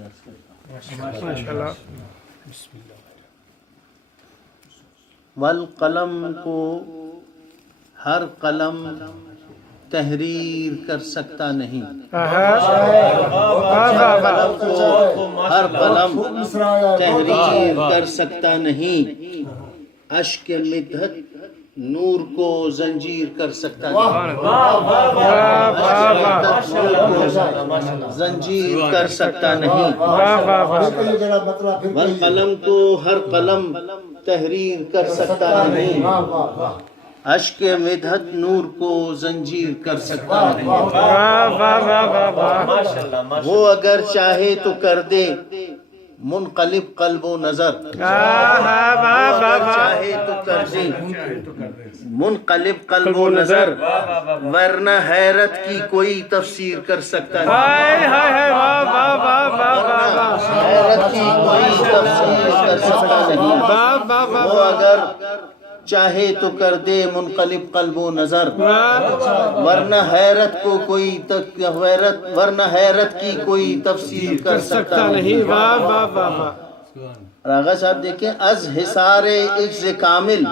ماشاءاللہ۔ والقلم کو ہر قلم تحریر کر سکتا نہیں، قلم کو ہر قلم تحریر کر سکتا نہیں، اشک مدحت نور کو زنجیر کر سکتا نہیں، زنجیر کر سکتا نہیں، والقلم کو ہر قلم تحریر کر سکتا نہیں، اشک مدحت نور کو زنجیر کر سکتا نہیں، وہ اگر چاہے تو کر دے منقلب قلب و نظر، اگر چاہے تو کر دے منقلب قلب و نظر، ورنہ حیرت کی کوئی تفسیر کر سکتا نہیں، حیرت کی کوئی تفسیر کر سکتا نہیں، وہ اگر چاہے تو کر دے منقلب قلب و نظر، ورنہ حیرت کی کوئی تفسیر کر سکتا نہیں۔ راغا صاحب دیکھیں، از حصار عجز کامل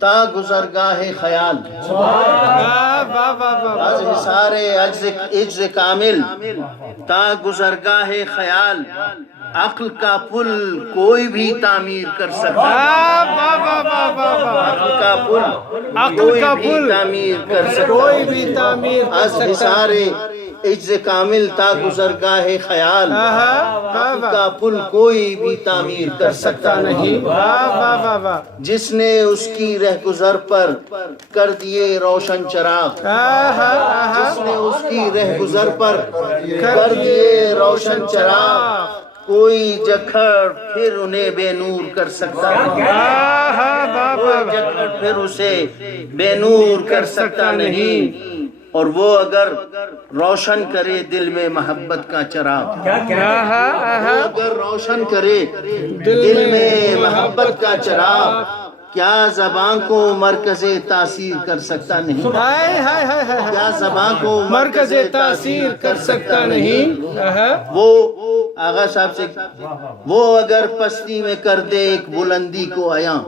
تا گزرگاہ خیال، از حصار عجز کامل تا گزرگاہ خیال، عقل کا پل کوئی بھی تعمیر کر سکتا ہے، عقل کا پل کوئی بھی تعمیر کر سکتا ہے، از حصار عجز کامل تا گزرگاہ خیال، عقل کا پل کوئی بھی تعمیر کر سکتا نہیں، جس نے اس کی رہگزر پر کر دیے روشن چراغ، جس نے اس کی رہگزر پر کر دیے روشن چراغ، کوئی جکھڑ پھر انہیں بے نور کر سکتا نہیں، کوئی جکھڑ پھر اسے بے نور کر سکتا نہیں، اور وہ اگر روشن کرے دل میں محبت کا چراغ، وہ اگر روشن کرے دل میں محبت کا چراغ، کیا زبان کو مرکز تاثیر کر سکتا نہیں، کیا زبان کو مرکز تاثیر کر سکتا نہیں، وہ آغا صاحب سے، وہ اگر پستی میں کر دے ایک بلندی کو عیاں،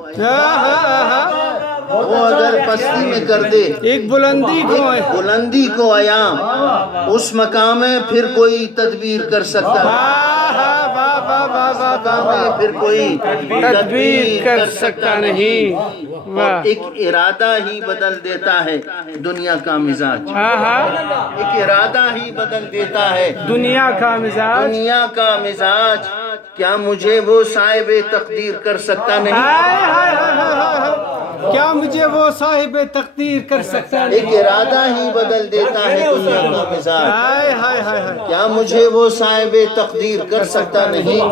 وہ اگر پستی میں کر دے ایک بلندی کو عیاں، اس مقام میں پھر کوئی تدبیر کر سکتا ہے، پھر کوئی تدبیر کر سکتا نہیں، ایک ارادہ ہی بدل دیتا ہے دنیا کا مزاج، ایک ارادہ ہی بدل دیتا ہے دنیا کا مزاج، کیا مجھے وہ صاحب تقدیر کر سکتا نہیں، کیا مجھے وہ صاحب تقدیر کر سکتا نہیں، ایک ارادہ ہی بدل دیتا ہے دنیا کا مزاج، کیا مجھے وہ صاحب تقدیر کر سکتا نہیں،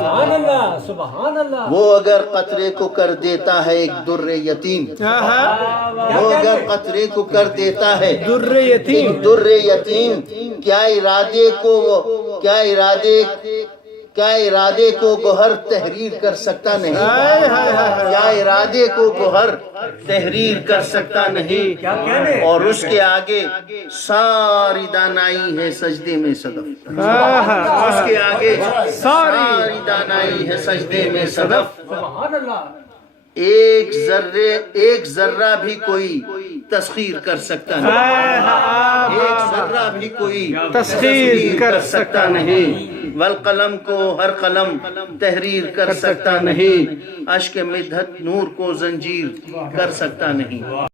وہ اگر قطرے کو کر دیتا ہے ایک در یتیم، وہ اگر قطرے کو کر دیتا ہے ایک در یتیم، کیا ارادے کو گوہر تحریر کر سکتا نہیں، کیا ارادے کو گوہر تحریر کر سکتا نہیں، اور اس کے آگے ساری دانائی ہے سجدے میں صدف، اس کے آگے ساری دانائی ہے سجدے میں صدف، ایک ذرہ بھی کوئی تسخیر کر سکتا نہیں، ایک ذرہ بھی کوئی تسخیر کر سکتا نہیں، والقلم کو ہر قلم تحریر کر سکتا نہیں، اشک مدحت نور کو زنجیر کر سکتا نہیں۔